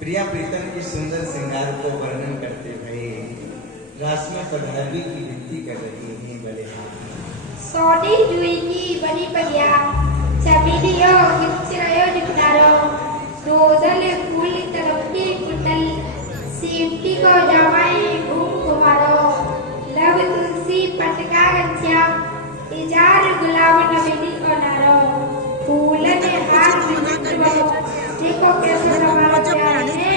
प्रिया प्रीतम की सुंदर श्रृंगार को वर्णन करते हुए रास में पधारवी की विनती कर रही है बड़े सोडी जुई की बनी पगिया चमेलियो गिरचरायो दिखदारो रोजल फूल तलपटी कुटल सीमटी को जमाई घूम घुमारो लव तुलसी पटका गंजिया इजार गुलाब नवेली ओनारो फूल ने हार बिंदु देखो कैसे हमारा प्यार है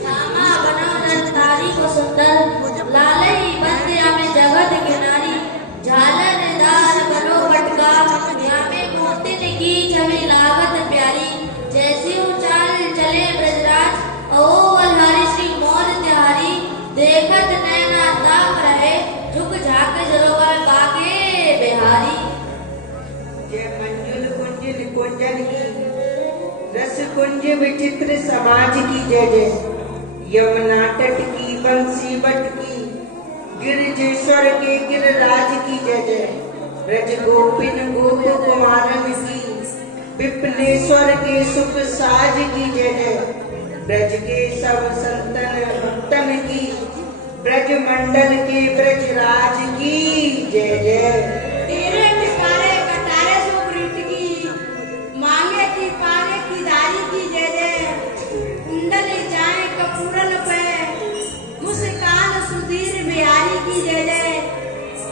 श्यामा बनारस नारी को सुंदर लालई बंदिया में जगत के नारी झालरदार करो पटका यामे मोतिन की छवि लागत प्यारी जैसी उचाल चले ब्रजराज ओ अल्हारी श्री मौज तिहारी देखत नैना ताक रहे झुक झाक जरोवर बाके बिहारी जय मंजुल कुंजल कुंजल की रस कुंज विचित्र समाज की जय जय यमुना तट की बंसी बट की गिरजेश्वर के गिरराज की जय जय ब्रज गोपिन गोप कुमारन की विप्लेश्वर के सुख साज की जय जय ब्रज के सब संतन भक्तन की ब्रज मंडल के ब्रजराज की जय जय तेरे टिकारे कटारे सुप्रीत की मांगे की पागे की दारी की जय जय कुंडली जाए कपूरन पे मुस्कान सुधीर बिहारी की जय जय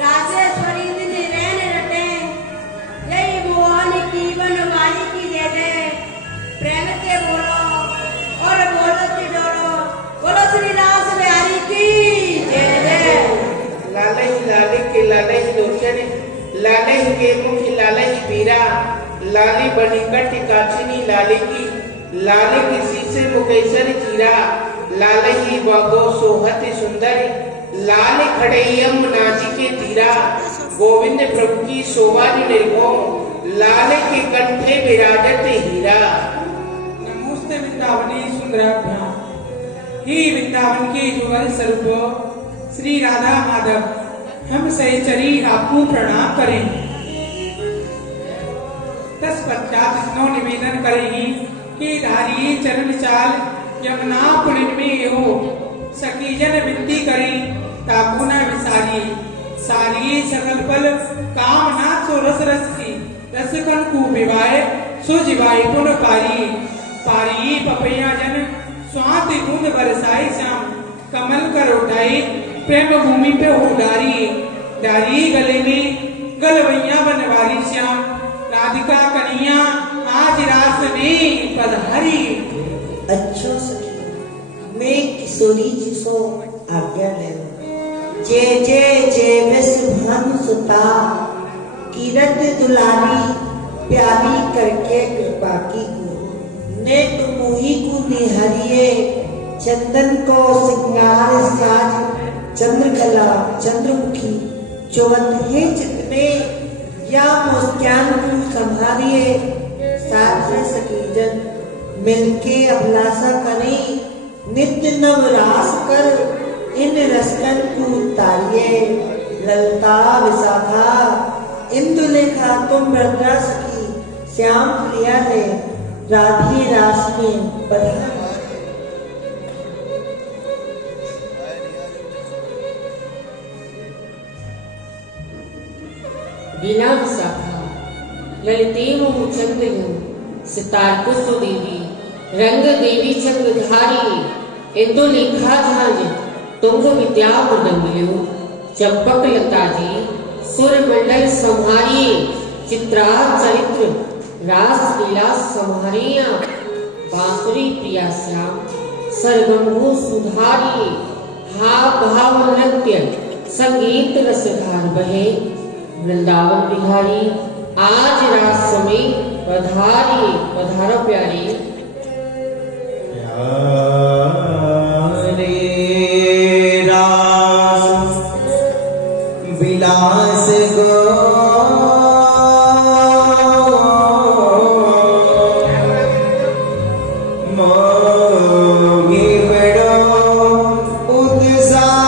राजेश्वरी दिन रैन रटे यही मोहन की बनवारी की जय जय प्रेम के बोलो और बोलो की डोलो बोलो श्री रास बिहारी की जय जय लालई लाली के लालई लोचन लालई के मुख लालई पीरा लाली बनिकट काछनी लाली की लाली किसी से मुकेशर चीरा लालई बगो सोहत सुंदर लाल खड़ैयम नाची के तीरा गोविंद प्रभु की शोभा निर्भो लाल के कंठे विराजत हीरा। नमोस्ते वृंदावनी सुंदराभ्याम। ही वृंदावन के जुगल स्वरूप श्री राधा माधव हम सहचरी आपको प्रणाम करें। तत्पश्चात स्नो निवेदन करेंगे कि धारिये चरण चाल यमुना पुलिन में हो सकीजन विनती करें ताकू न विसारिये सारिये सकल पल काम ना सो रस रस की रसकन को विवाय सो जिवाय पुन पारिये पारिये पपैया जन स्वाति बूंद बरसाई श्याम कमल कर उठाए प्रेम भूमि पे हो डारिये डारिये गले में गलवैया बनवारी श्याम राधिका कन्हैया आज रास में पधारी। अच्छो सखी मैं किशोरी जी सो आज्ञा ले जय जय जय विष भानु सुता कीरत दुलारी प्यारी करके कृपा की को ने तुमोही को निहारिये चंदन को सिंगार साज चंद्रकला चंद्रमुखी चौथे चित में या मुस्कान को संभालिए साथ सकीजन मिलके अभिलाषा करें नित्य नव रास कर इन रसकन को तारिये ललता विशाखा इंदुलेखा तुम व्रता सखी श्याम प्रिया ने राधे रास में पधारा। बिना विशाखा ललितेव मुचंद्र सितार पुष्प देवी रंग देवी चंद्रधारी इंदुलेखा झांझ तुंग विद्या मृदंगियो चंपक लता जी सुर मंडल संहारिये चित्रा चरित्र रास लीला संहारिया बांसुरी प्रिया श्याम सरगमो सुधारिये हाव भाव नृत्य संगीत रसधार बहे वृंदावन बिहारी आज रास में पधारिये पधारो प्यारे रास विलास गो मोगे बड़ो उत्साह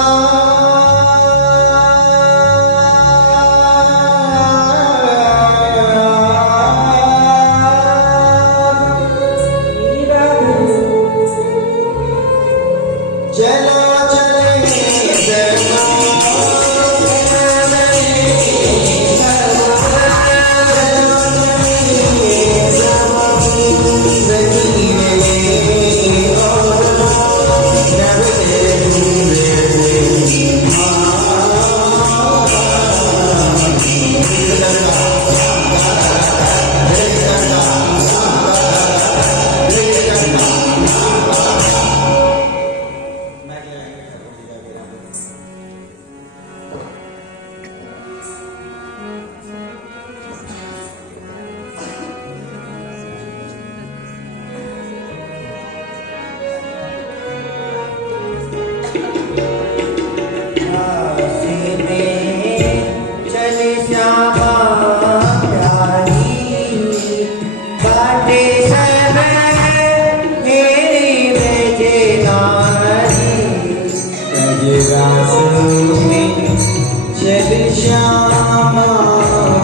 श्यामा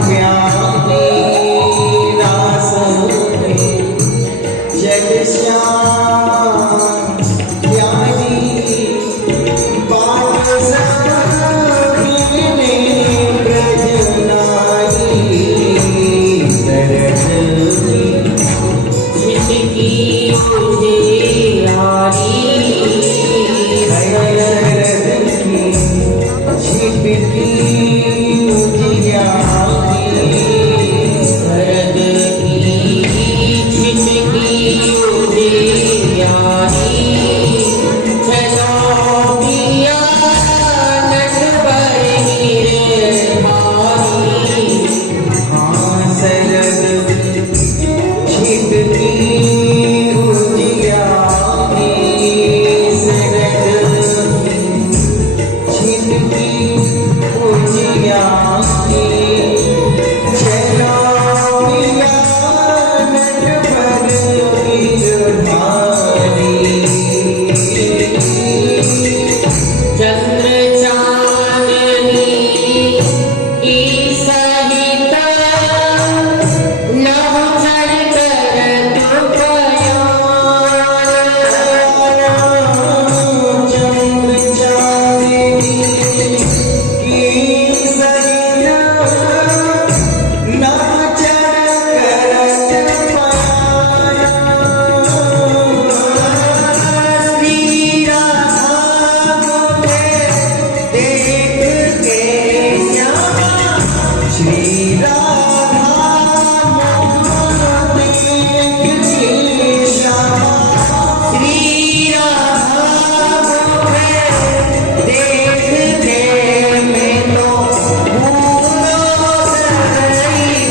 प्यारी रास में, जग श्यामा प्यारी बात सब कीने ब्रज नारी सरस में। जिसकी मुझे यारी छिपकी उजियारी शरद की छिटकी उजियारी चलो पिया नटवर निर्मारी हाँ शरद छिपकी उजियारी शरद छिपकी उजियारी चलो पिया नटवर गिरधारी। चंद्र चांदनी की सहित नभ चढ़ कर चंद्र चांदनी की सहित नभ चढ़ करत पाया। श्री राधा मुझे देख के श्यामा, श्री राधा मुझे देख के श्यामा, श्री राधा मुझे देख के मैं तो भूलो सही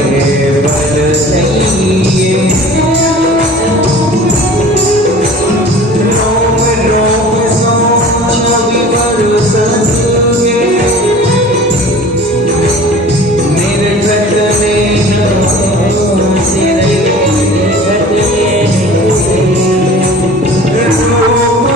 बल सही रोम रोम सोच विवरसत निर्गत में न सिरे निर्गत में रूप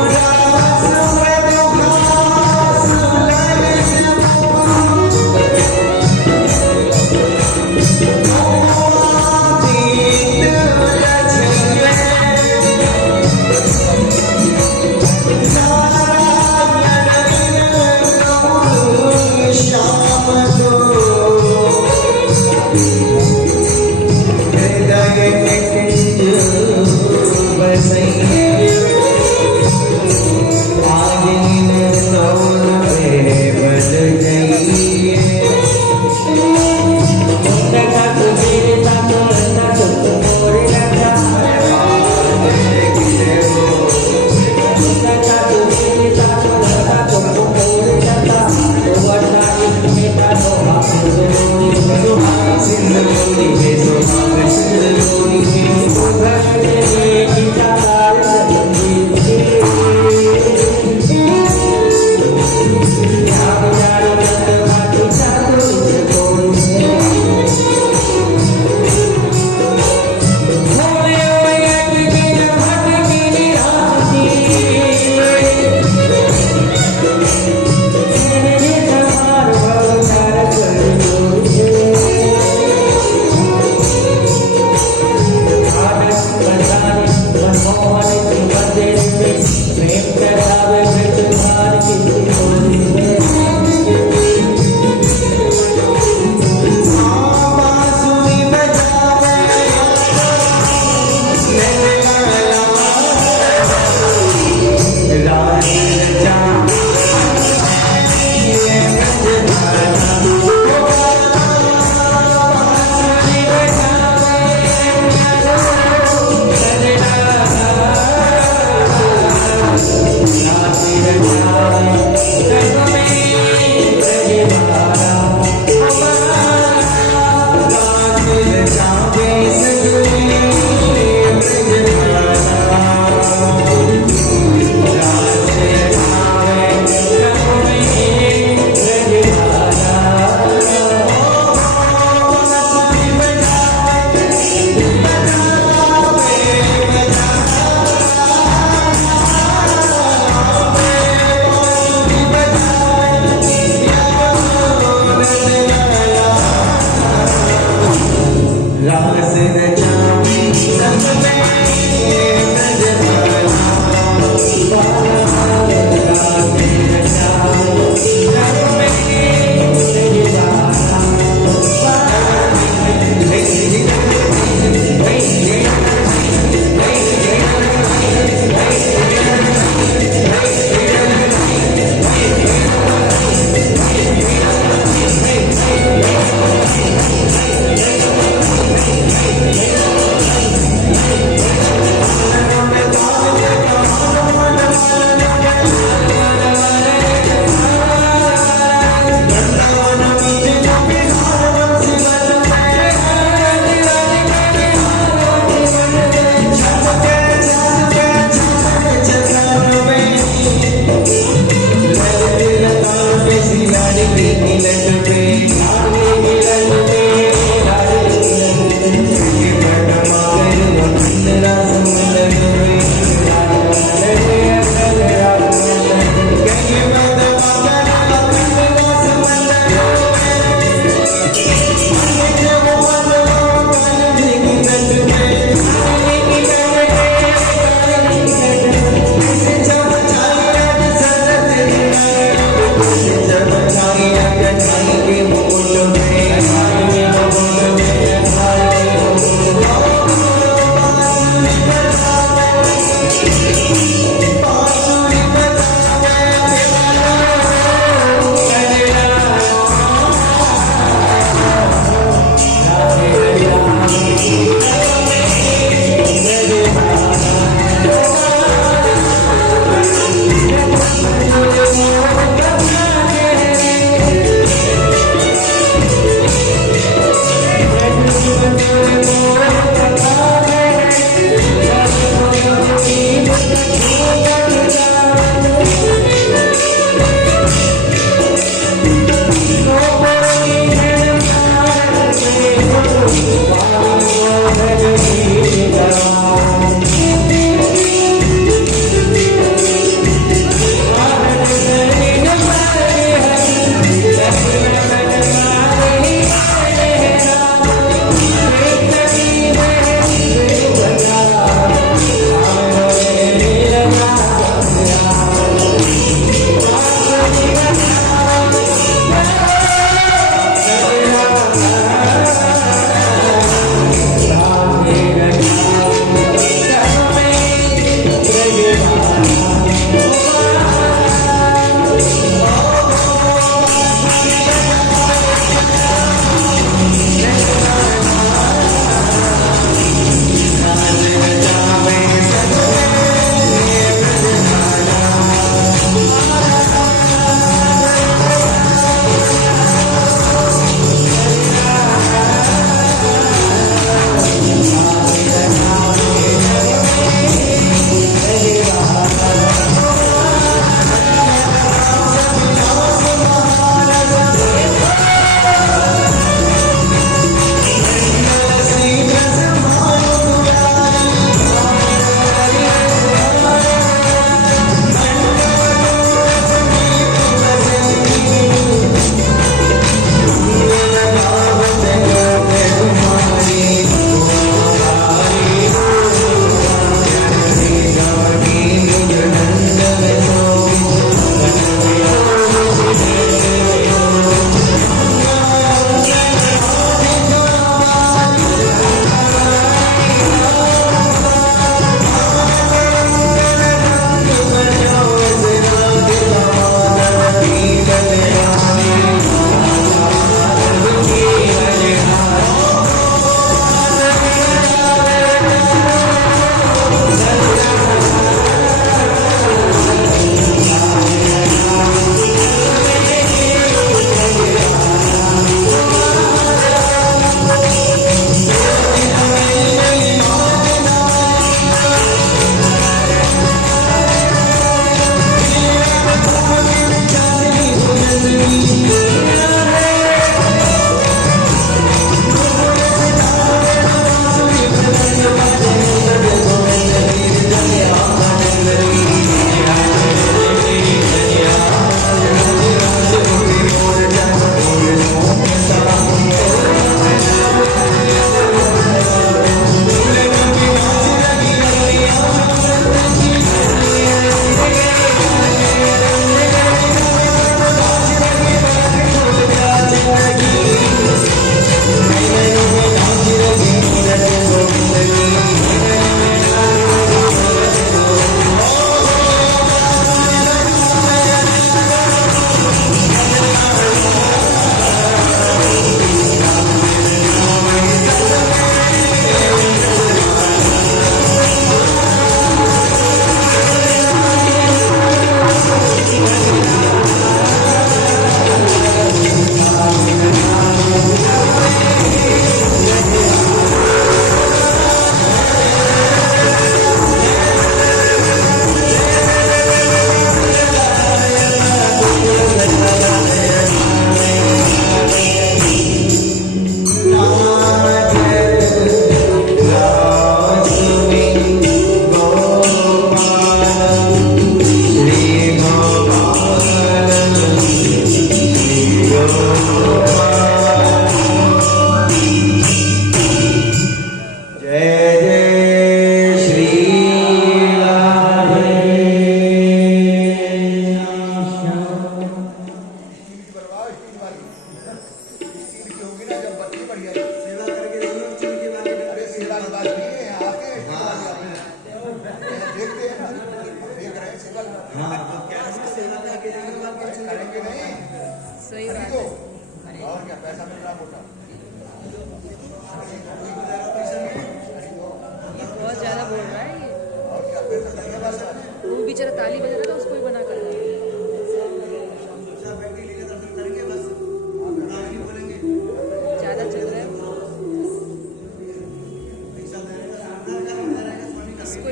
रास मृदुहास सिंध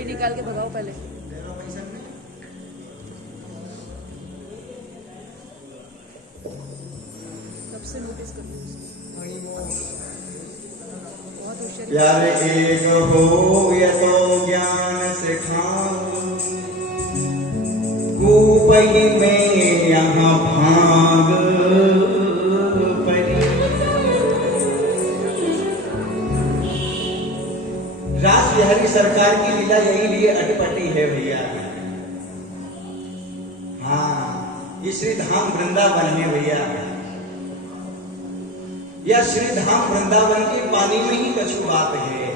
निकाल के भगाओ पहले। सबसे नोटिस कर प्यार एक हो या तो ज्ञान सिखाओ, कूपई में यहाँ भांग पड़ी। रास बिहारी सरकार की लीला यही लिए अटपटी है भैया। हाँ, ये श्री धाम वृंदावन है भैया। यह श्री धाम वृंदावन के पानी में ही कछु बात है।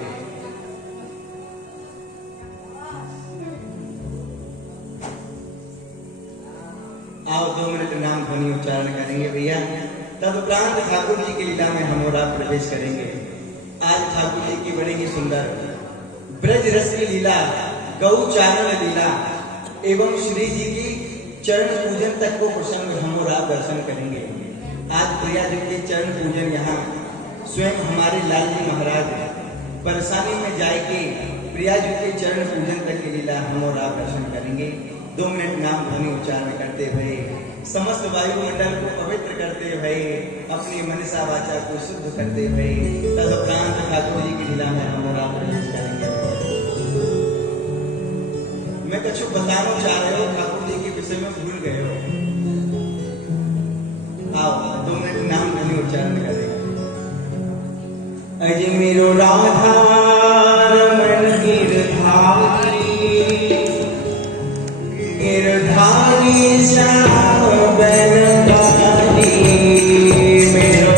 आओ 2 मिनट नाम ध्वनि उच्चारण करेंगे भैया। तदुपरांत ठाकुर जी की लीला में हम और आप प्रवेश करेंगे। आज ठाकुर जी की बड़ी ही सुंदर ब्रज रस की लीला, गौ चारण लीला एवं श्री जी की चरण पूजन तक को प्रसंग हम और आप दर्शन करेंगे। आज प्रिया जी के चरण पूजन यहाँ स्वयं हमारे लाल जी महाराज परेशानी में जाके प्रिया जी के चरण पूजन तक की लीला हम और आप दर्शन करेंगे। 2 मिनट नाम ध्वनि उच्चारण करते हुए समस्त वायुमंडल को पवित्र करते हुए अपनी मनसा वाचा को शुद्ध करते हुए तदुपरांत ठाकुर जी की लीला में हम और आप प्रवेश करेंगे। मैं कुछ बताना चाह रहे हो, ठाकुर जी के विषय में भूल गए हो। आओ 2 मिनट नाम ध्वनि उच्चारण करेंगे। अजमेरो राधा रमन गिरधारी, गिरधारी श्याम बनवारी। मेरो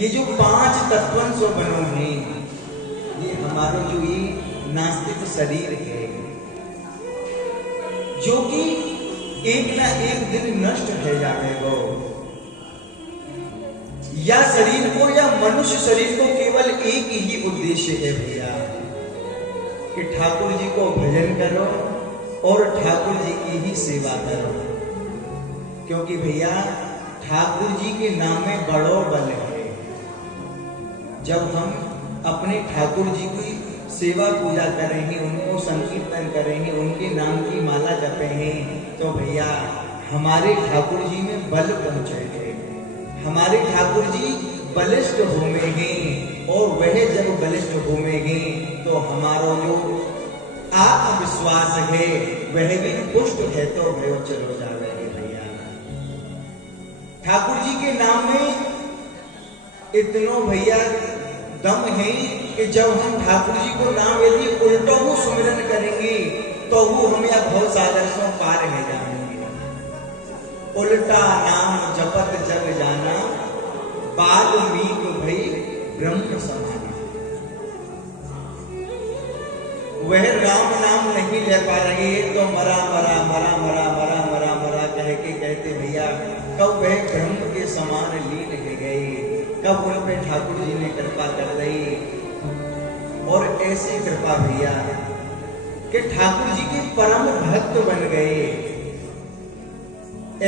ये जो 5 तत्वंश बनो हैं, ये हमारा जो ये नास्तिक शरीर है, जो कि एक ना एक दिन नष्ट हो जाएगा। या शरीर को या मनुष्य शरीर को केवल एक ही उद्देश्य है भैया कि ठाकुर जी को भजन करो और ठाकुर जी की ही सेवा करो, क्योंकि भैया ठाकुर जी के नाम में बड़ो बल है। जब हम अपने ठाकुर जी की सेवा पूजा करेंगे, उनको संकीर्तन करेंगे, उनके नाम की माला जपेंगे, तो भैया हमारे ठाकुर जी में बल पहुंचेंगे, हमारे ठाकुर जी बलिष्ठ होंगे, और वह जब बलिष्ठ होंगे तो हमारा जो आत्मविश्वास है वह भी पुष्ट है, तो भयो चलो जाएंगे भैया। ठाकुर जी के नाम में इतनो भैया दम है कि जब हम ठाकुर जी को नाम यदि उल्टो को सुमिरन करेंगे तो वो हम या भव सागर से पार है जाएंगे। उल्टा नाम जपत जग जाना, वाल्मीक भई ब्रह्म समान। वह राम नाम नहीं ले पा रहे तो मरा मरा मरा मरा मरा मरा मरा कह के कहते भैया कब वह ब्रह्म के समान लीन हो गए, कब उन पे ठाकुर जी ने कृपा कर दी। और ऐसी कृपा भैया कि ठाकुर जी के परम भक्त बन गए।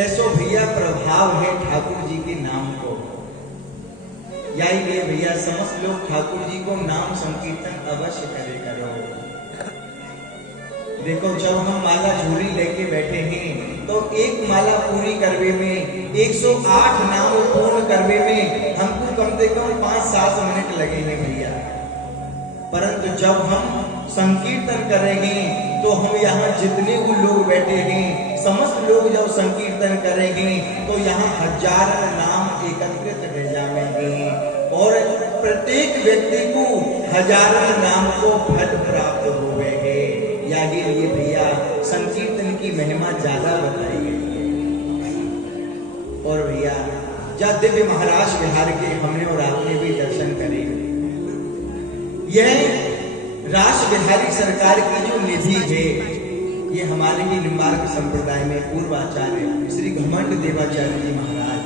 ऐसो भैया प्रभाव है ठाकुर जी के नाम को। यही लिए भैया समस्त लोग ठाकुर जी को नाम संकीर्तन अवश्य करे करो। देखो जब हम माला झोली लेके बैठे हैं तो एक माला पूरी करवे में 108 नाम पूर्ण करवे में हमको कम से कम 5-7 मिनट लगेंगे भैया। परंतु जब हम संकीर्तन करेंगे तो हम यहाँ जितने भी लोग बैठे हैं समस्त लोग जब संकीर्तन करेंगे तो यहाँ 1000 नाम एकत्रित हो जाएंगे और प्रत्येक व्यक्ति को 1000 नाम को फल प्राप्त होवेंगे। यानी ये भैया संकीर्तन की महिमा ज्यादा बताई गई है। और भैया जब दिव्य महाराज बिहार के हमने और आपने भी दर्शन करे, यह राज बिहारी सरकार की जो निधि है ये हमारे ही निम्बार्क संप्रदाय में पूर्व आचार्य श्री घमंड देवाचार्य जी महाराज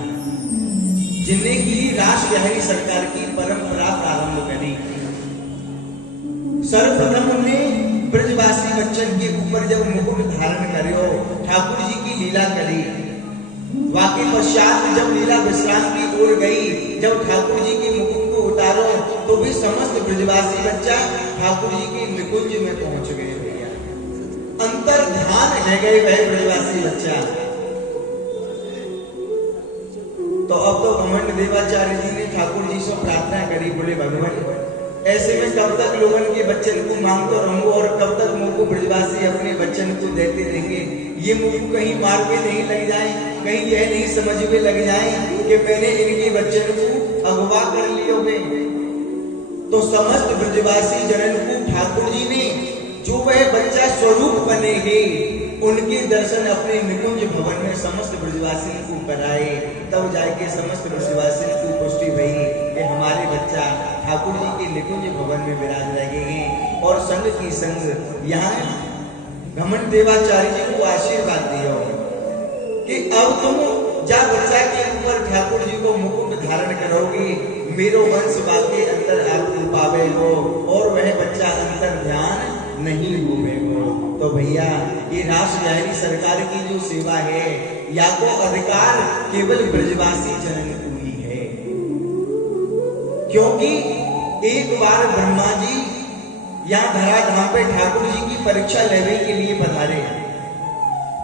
जिनने की राज बिहारी सरकार की परंपरा प्रारंभ करी। सर्वप्रथम उन्होंने ब्रजवासी बच्चन के ऊपर जब मुकुट धारण करो ठाकुर जी की लीला करी। वाकई पश्चात जब लीला विश्राम की ओर गई, जब ठाकुर जी के मुकुट को उतारो तो भी समस्त ब्रजवासी बच्चा ठाकुर जी के निकुंज में पहुंच गए भैया। अंतर ध्यान रह गए वह ब्रजवासी बच्चा। तो अब तो घमंड देवाचार्य जी ने ठाकुर जी से प्रार्थना करी, बोले भगवान ऐसे में कब तक लोगन के बच्चन को मांगते रहूंगा और कब तक मुझको ब्रजवासी अपने बच्चन को देते रहेंगे। ये मुझको कहीं मार में नहीं लग जाए, कहीं यह नहीं समझ में लग जाए कि मैंने इनके बच्चन को अगवा कर लियो गए। तो समस्त ब्रजवासी जनन को ठाकुर जी ने जो वह बच्चा स्वरूप बनेगे उनके दर्शन अपने निकुंज भवन में समस्त ब्रजवासी को कराए। तब जाके समस्त ब्रजवासी को पुष्टि भई कि हमारे बच्चा ठाकुर जी के निकुंज भवन में विराज लगेंगे। और संग की संग यहाँ घमंड देवाचार्य जी को आशीर्वाद दिया कि अब तुम जा बच्चा के ऊपर ठाकुर जी को मुकुट धारण करोगे, मेरो वंश बाके अंदर आपको पावे हो और वह बच्चा अंतर ध्यान नहीं होवेगो। तो भैया ये राष्ट्र बिहारी सरकार की जो सेवा है या को अधिकार केवल ब्रजवासी जनन को ही है। क्योंकि एक बार ब्रह्मा जी यहाँ धराधाम पे ठाकुर जी की परीक्षा लेने के लिए पधारे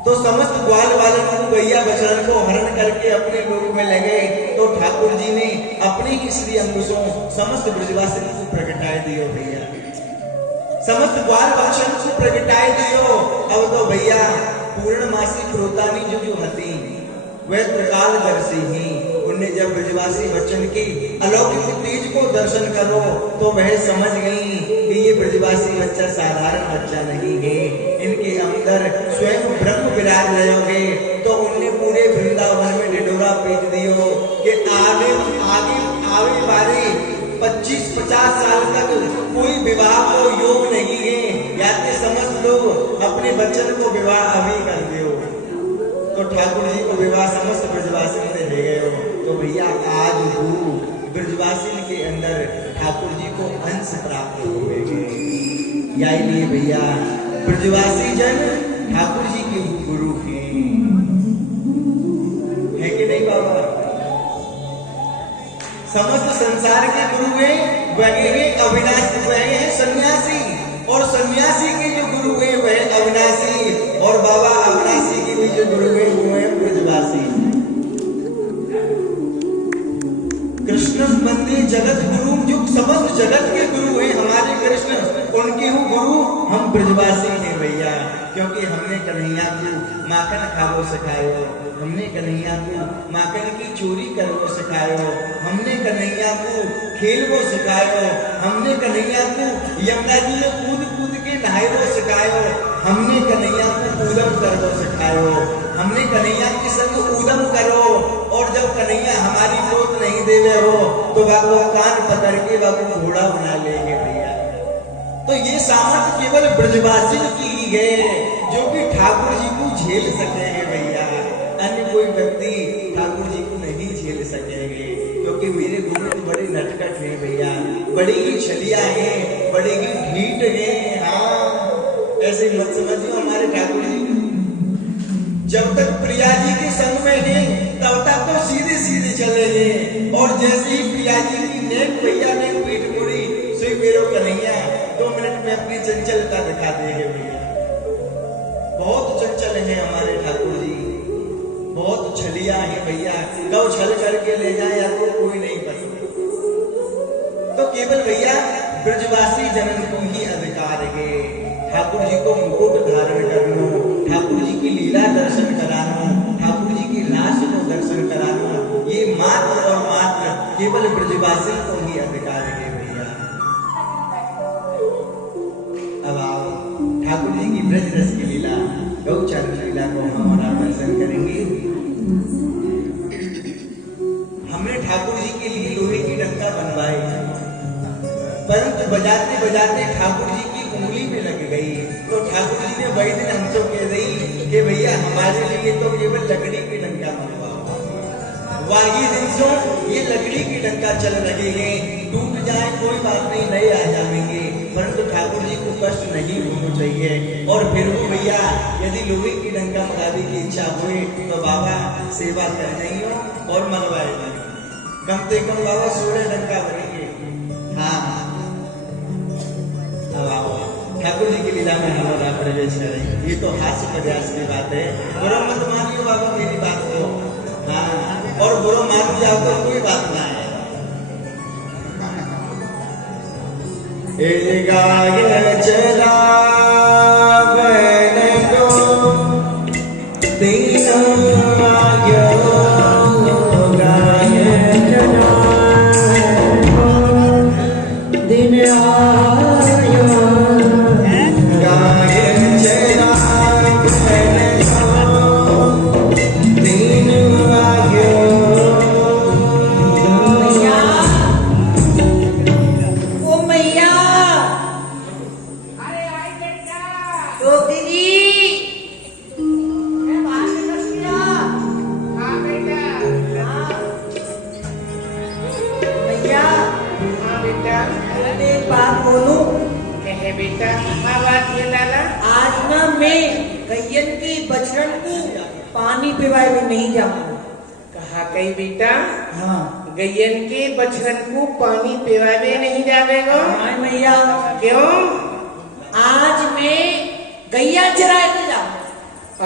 तो समस्त ग्वाल वालन को गैया बछड़न को हरण करके अपने लोक में ले गए। तो ठाकुर जी ने अपने ही श्री अंकुशों समस्त ब्रजवासी को प्रगटाए दियो भैया, समस्त ग्वाल वालन को प्रगटाए दियो। अब तो भैया पूर्णमासी प्रोतानी जो हती वह त्रिकाल दर्शी ही उनने जब ब्रजवासी बच्चन की अलौकिक तेज को दर्शन करो तो वह समझ गई कि ये ब्रजवासी बच्चा साधारण बच्चा नहीं है, इनके अंदर स्वयं ब्रह्म विराज रहोगे। तो उनने पूरे वृंदावन में ढिढोरा पीट दियो कि आगे आवे वाले 25-50 साल तक कोई विवाह को योग नहीं है, या कि समस्त लोग अपने बच्चन को विवाह अभी कर दियो। तो ठाकुर जी को विवाह समस्त ब्रजवासी से ले गए हो। तो भैया आज गुरु ब्रजवासी के अंदर ठाकुर जी को अंश प्राप्त होंगे। यही लिए भैया ब्रजवासी जन ठाकुर जी के गुरु है कि नहीं बाबा? समस्त संसार के गुरु हैं वह हैं अविनाशी, वह हैं सन्यासी, और सन्यासी के जो गुरु हैं वह अविनाशी, और बाबा अविनाशी के भी जो गुरु हैं वो हैं ब्रजवासी। कृष्ण वंदे जगत गुरु, जो समस्त जगत के गुरु हैं हमारे कृष्ण, उनके हो गुरु हम ब्रजवासी हैं भैया। क्योंकि हमने कन्हैया को माखन खावो सिखायो, हमने कन्हैया को माखन की चोरी करवो सिखायो, हमने कन्हैया को खेलवो सिखायो, हमने कन्हैया को यमुना जी में कूद कूद के नहायो सिखायो, हमने कन्हैया को ऊधम करवो सिखायो, हमने कन्हैया के संग ऊधम करो, और जब कन्हैया हमारी गोद नहीं देवे हो तो बाबू कान पकड़ के बाबू घोड़ा बना लेंगे भैया। तो ये सामर्थ केवल ब्रजवासी की ही है जो कि ठाकुर जी को झेल सकेंगे भैया, अन्य कोई व्यक्ति ठाकुर जी को नहीं झेल सकेंगे। क्योंकि मेरे गुरु तो बड़े नटखट हैं भैया, बड़ी ही छलिया है, बड़ी ही ढीठ है। हाँ, ऐसे मत समझिए हमारे ठाकुर जी जब तक प्रिया जी के संग में हैं तब तक तो सीधे सीधे चले हैं, और जैसे ही प्रिया जी की नेक भैया ने पीठ मुड़ी सुई मेरो कन्हैया 2 मिनट में अपनी चंचलता दिखा देंगे भैया। बहुत चंचल हैं हमारे ठाकुर जी, बहुत छलिया है भैया, कब छल करके ले जाए या तो कोई नहीं पता। तो केवल भैया ब्रजवासी जनन को ही अधिकार है ठाकुर जी को मुकुट धारण करना, ठाकुर जी की लीला दर्शन कराना, ठाकुर जी की रास को दर्शन कराना, ये मात्र और मात्र केवल ब्रजवासी को ही अधिकार है भैया। अब आओ ठाकुर जी की ब्रज रस की लीला, गौचरण लीला को हमारा दर्शन करेंगे। हमने ठाकुर जी के लिए लोहे की डंका बनवाई, परंतु बजाते बजाते ठाकुर जी की उंगली में लग गई, तो ठाकुर जी ने वही दिन हमसे कह दी कि भैया हमारे लिए तो केवल लकड़ी की डंका बनवाओ। वही दिन से ये लकड़ी की डंका चल रहे हैं, टूट जाए कोई बात नहीं, नए आ जाएंगे, परंतु ठाकुर जी को कष्ट नहीं होना चाहिए। और फिर वो भैया यदि लोहे की डंका मंगाने की इच्छा हुए तो बाबा सेवा कर जाइए और मनवाएगा, कम से कम बाबा 16 डंका बनेंगे। हाँ, अब आओ ठाकुर जी की लीला में हमारा प्रवेश करें। ये तो हास्य प्रयास की बात है, बुरा मत मानियो बाबा मेरी बात को। हाँ, और बुरा मान जाओ तो कोई बात ना है। गाय चरा गैयन के बछड़न को पानी पिवावे नहीं जावेगा। भैया क्यों? आज मैं गैया चराए के जा।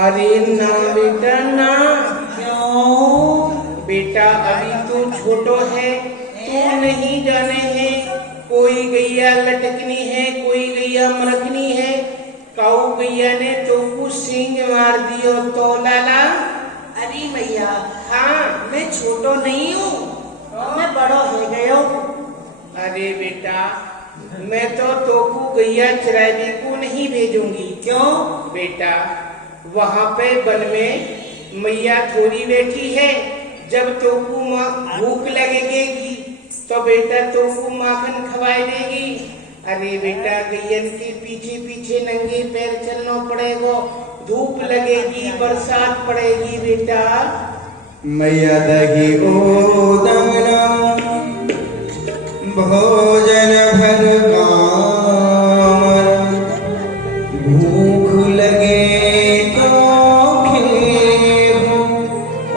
अरे ना बेटा ना। क्यों? बेटा अभी तो छोटो है, तू नहीं जाने है, कोई गैया लटकनी है, कोई गैया मरकनी है, काऊ गैया ने तो कुछ सींग मार दियो तो लाला। अरे भैया हाँ, मैं छोटो नहीं हूँ, मैं बड़ो हो गयो। अरे बेटा मैं तो तोकू गैया चराने को नहीं भेजूंगी। क्यों? बेटा वहाँ पे वन में मैया थोड़ी बैठी है, जब तोकू भूख लगेगी तो बेटा तोकू माखन खवाई देगी। अरे बेटा गैयन के पीछे पीछे नंगे पैर चलना पड़ेगा, धूप लगेगी, बरसात पड़ेगी बेटा। मैया दही ओदम भोजन भर